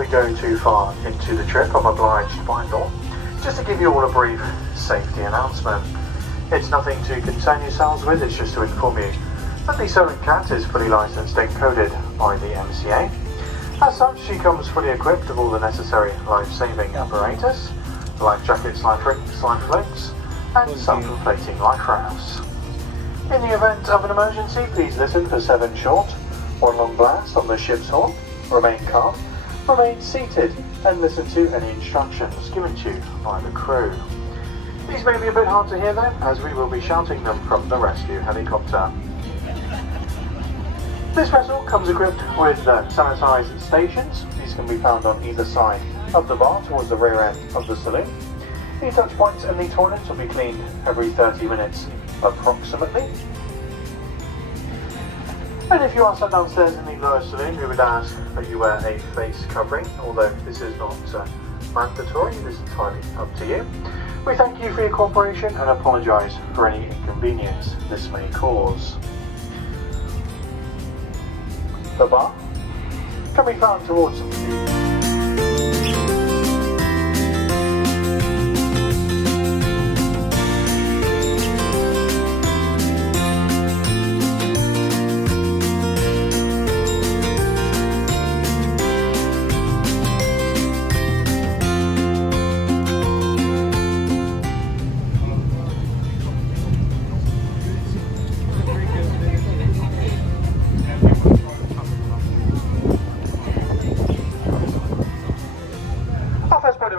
we go too far into the trip, I'm obliged by law just to give you all a brief safety announcement. It's nothing to concern yourselves with, it's just to inform you that the Solent Cat is fully licensed and coded by the MCA. As such, she comes fully equipped with all the necessary life-saving apparatus, life jackets, life rings, life floats, and self-inflating life rafts. In the event of an emergency, please listen for 7 short, 1 long blast on the ship's horn, remain calm, remain seated, and listen to any instructions given to you by the crew. These may be a bit hard to hear though, as we will be shouting them from the rescue helicopter. This vessel comes equipped with sanitised stations. These can be found on either side of the bar towards the rear end of the saloon. The touch points and the toilets will be cleaned every 30 minutes approximately. And if you are sat downstairs in the lower saloon, we would ask that you wear a face covering, although this is not mandatory, it is entirely up to you. We thank you for your cooperation and apologise for any inconvenience this may cause. The bar can be found towards the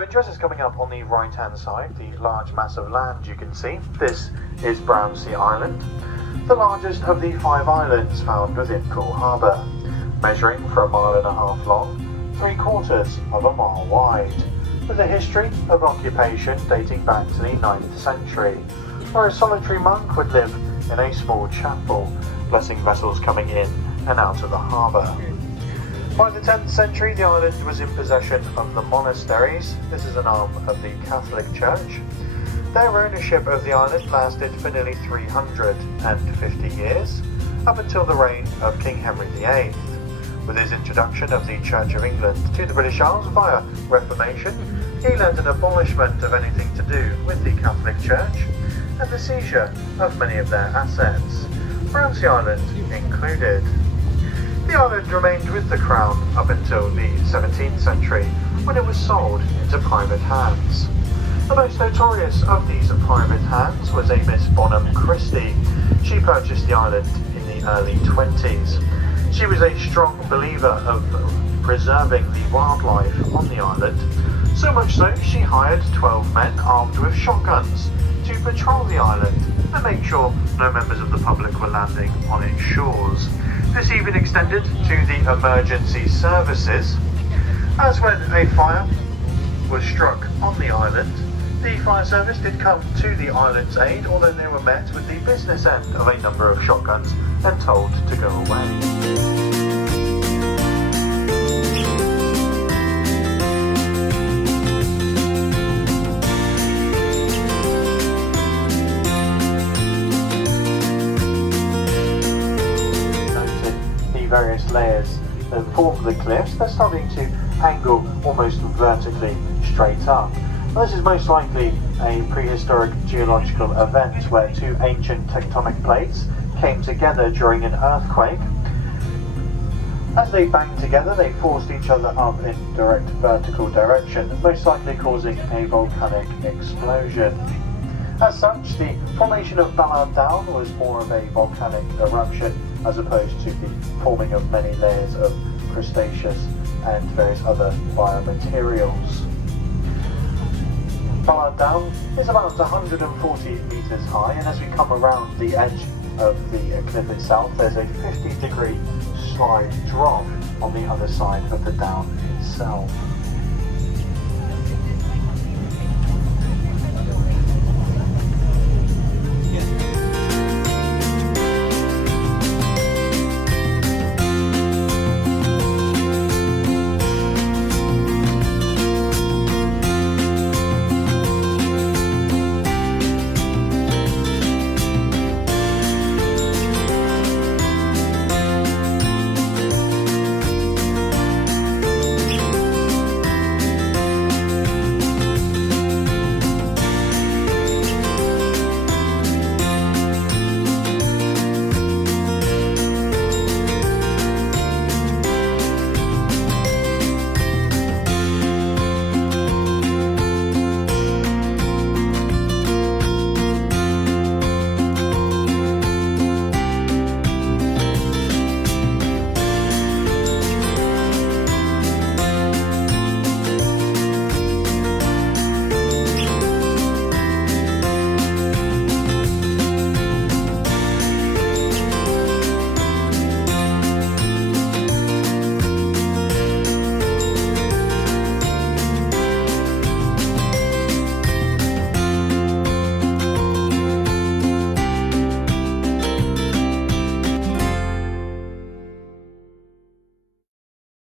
interest is coming up on the right hand side, the large mass of land you can see. This is Brownsea Island, the largest of the 5 islands found within Poole Harbour, measuring for 1.5 miles long, 3/4 of a mile wide, with a history of occupation dating back to the 9th century, where a solitary monk would live in a small chapel, blessing vessels coming in and out of the harbour. By the 10th century, the island was in possession of the monasteries. This is an arm of the Catholic Church. Their ownership of the island lasted for nearly 350 years, up until the reign of King Henry VIII. With his introduction of the Church of England to the British Isles via Reformation, he led an abolishment of anything to do with the Catholic Church and the seizure of many of their assets, Brownsea Island included. The island remained with the Crown up until the 17th century, when it was sold into private hands. The most notorious of these private hands was a Miss Bonham Christie. She purchased the island in the early 20s. She was a strong believer of preserving the wildlife on the island, so much so she hired 12 men armed with shotguns to patrol the island and make sure no members of the public were landing on its shores. This even extended to the emergency services, as when a fire was struck on the island, the fire service did come to the island's aid, although they were met with the business end of a number of shotguns and told to go away. Various layers that form the cliffs, they're starting to angle almost vertically straight up. This is most likely a prehistoric geological event where 2 ancient tectonic plates came together during an earthquake. As they banged together, they forced each other up in direct vertical direction, most likely causing a volcanic explosion. As such, the formation of Ballard Down was more of a volcanic eruption as opposed to the forming of many layers of crustaceous and various other biomaterials. Ballard Down is about 140 metres high, and as we come around the edge of the cliff itself, there's a 50-degree slide drop on the other side of the down itself.